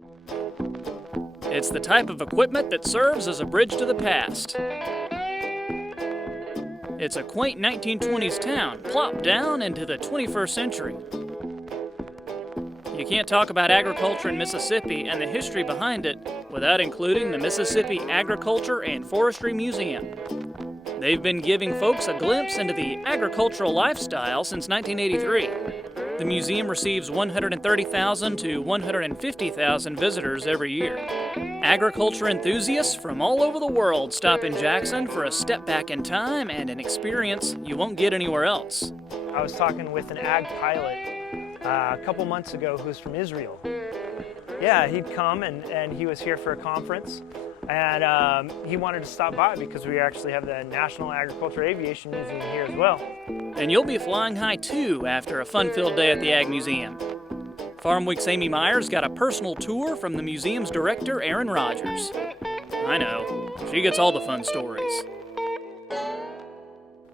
It's the type of equipment that serves as a bridge to the past. It's a quaint 1920s town plopped down into the 21st century. You can't talk about agriculture in Mississippi and the history behind it without including the Mississippi Agriculture and Forestry Museum. They've been giving folks a glimpse into the agricultural lifestyle since 1983. The museum receives 130,000 to 150,000 visitors every year. Agriculture enthusiasts from all over the world stop in Jackson for a step back in time and an experience you won't get anywhere else. I was talking with an ag pilot a couple months ago who's from Israel. Yeah, he'd come and he was here for a conference, and he wanted to stop by because we actually have the National Agriculture Aviation Museum here as well. And you'll be flying high too after a fun-filled day at the Ag Museum. Farmweek's Amy Myers got a personal tour from the museum's director, Erin Rogers. I know, she gets all the fun stories.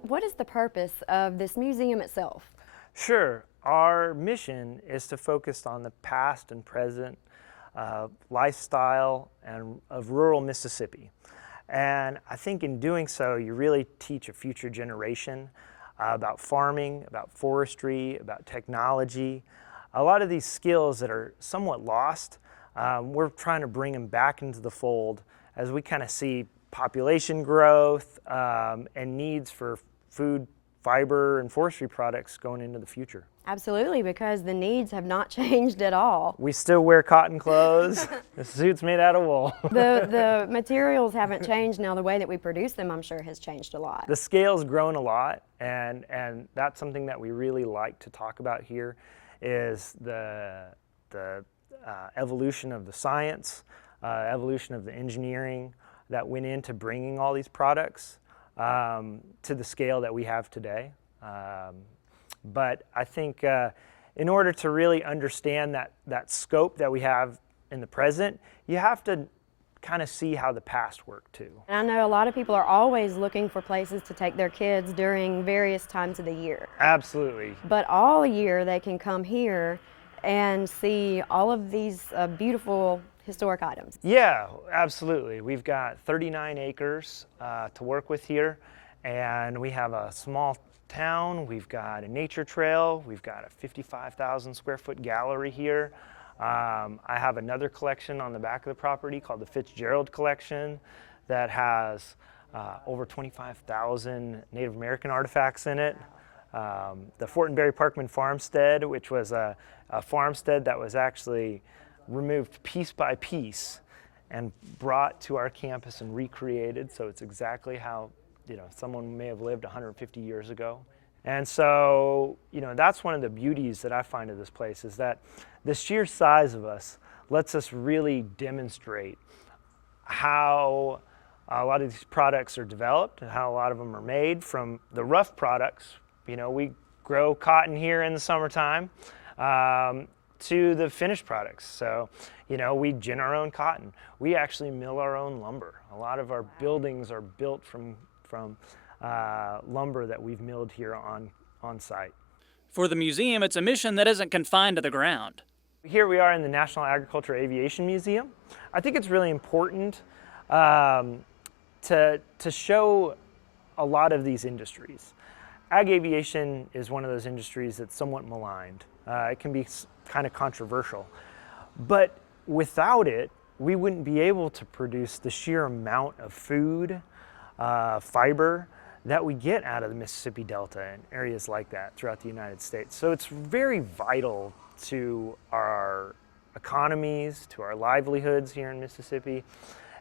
What is the purpose of this museum itself? Sure. Our mission is to focus on the past and present lifestyle of rural Mississippi. And I think in doing so, you really teach a future generation about farming, about forestry, about technology. A lot of these skills that are somewhat lost, we're trying to bring them back into the fold as we kind of see population growth and needs for food, fiber, and forestry products going into the future. Absolutely, because the needs have not changed at all. We still wear cotton clothes. The suit's made out of wool. The materials haven't changed. Now the way that we produce them, I'm sure, has changed a lot. The scale's grown a lot, and that's something that we really like to talk about here is the evolution of the science, evolution of the engineering that went into bringing all these products to the scale that we have today. But I think in order to really understand that scope that we have in the present, you have to kind of see how the past worked too. And I know a lot of people are always looking for places to take their kids during various times of the year. Absolutely. But all year they can come here and see all of these beautiful historic items. Yeah, absolutely. We've got 39 acres to work with here, and we have a small town, we've got a nature trail, we've got a 55,000 square foot gallery here. I have another collection on the back of the property called the Fitzgerald Collection that has over 25,000 Native American artifacts in it. The Fortenberry Parkman Farmstead, which was a farmstead that was actually removed piece by piece and brought to our campus and recreated, so it's exactly how someone may have lived 150 years ago. And so, that's one of the beauties that I find of this place is that the sheer size of us lets us really demonstrate how a lot of these products are developed and how a lot of them are made from the rough products. We grow cotton here in the summertime to the finished products. So, we gin our own cotton. We actually mill our own lumber. A lot of our buildings are built from lumber that we've milled here on site. For the museum, it's a mission that isn't confined to the ground. Here we are in the National Agriculture Aviation Museum. I think it's really important to show a lot of these industries. Ag aviation is one of those industries that's somewhat maligned. It can be kind of controversial, but without it, we wouldn't be able to produce the sheer amount of food, fiber that we get out of the Mississippi Delta and areas like that throughout the United States. So it's very vital to our economies, to our livelihoods here in Mississippi.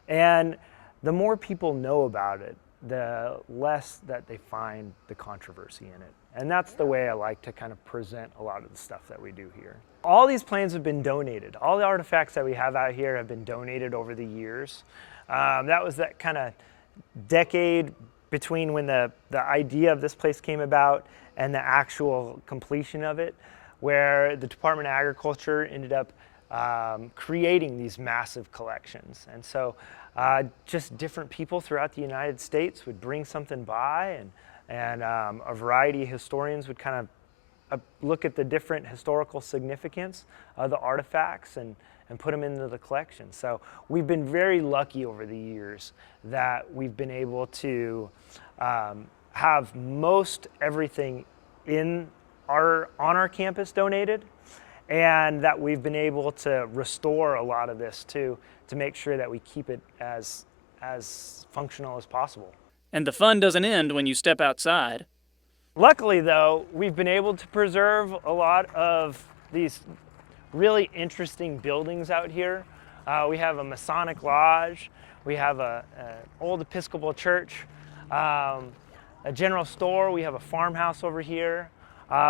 And the more people know about it, the less that they find the controversy in it. And that's the way I like to kind of present a lot of the stuff that we do here. All these planes have been donated. All the artifacts that we have out here have been donated over the years. That was that kind of decade between when the idea of this place came about and the actual completion of it, where the Department of Agriculture ended up creating these massive collections. And so just different people throughout the United States would bring something by, and a variety of historians would kind of look at the different historical significance of the artifacts and put them into the collection. So we've been very lucky over the years that we've been able to have most everything on our campus donated, and that we've been able to restore a lot of this too, to make sure that we keep it as functional as possible. And the fun doesn't end when you step outside. Luckily though, we've been able to preserve a lot of these really interesting buildings out here. We have a Masonic lodge, we have an old Episcopal church, a general store, we have a farmhouse over here.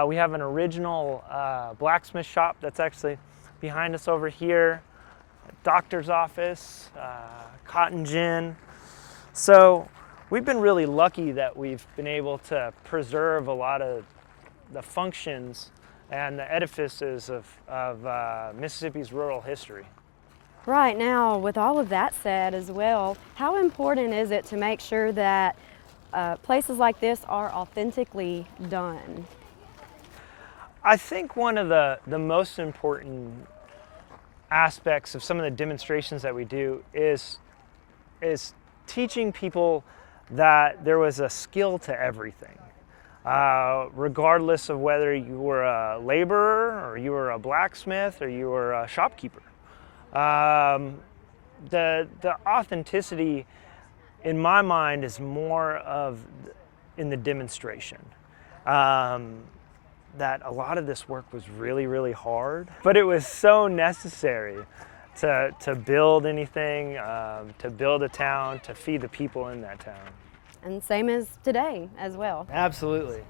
We have an original blacksmith shop that's actually behind us over here, a doctor's office, cotton gin. So we've been really lucky that we've been able to preserve a lot of the functions and the edifices of Mississippi's rural history. Right now, with all of that said as well, how important is it to make sure that places like this are authentically done? I think one of the most important aspects of some of the demonstrations that we do is teaching people that there was a skill to everything, regardless of whether you were a laborer or you were a blacksmith or you were a shopkeeper. The authenticity, in my mind, is more in the demonstration. That a lot of this work was really, really hard, but it was so necessary to build anything, to build a town, to feed the people in that town. And same as today as well. Absolutely.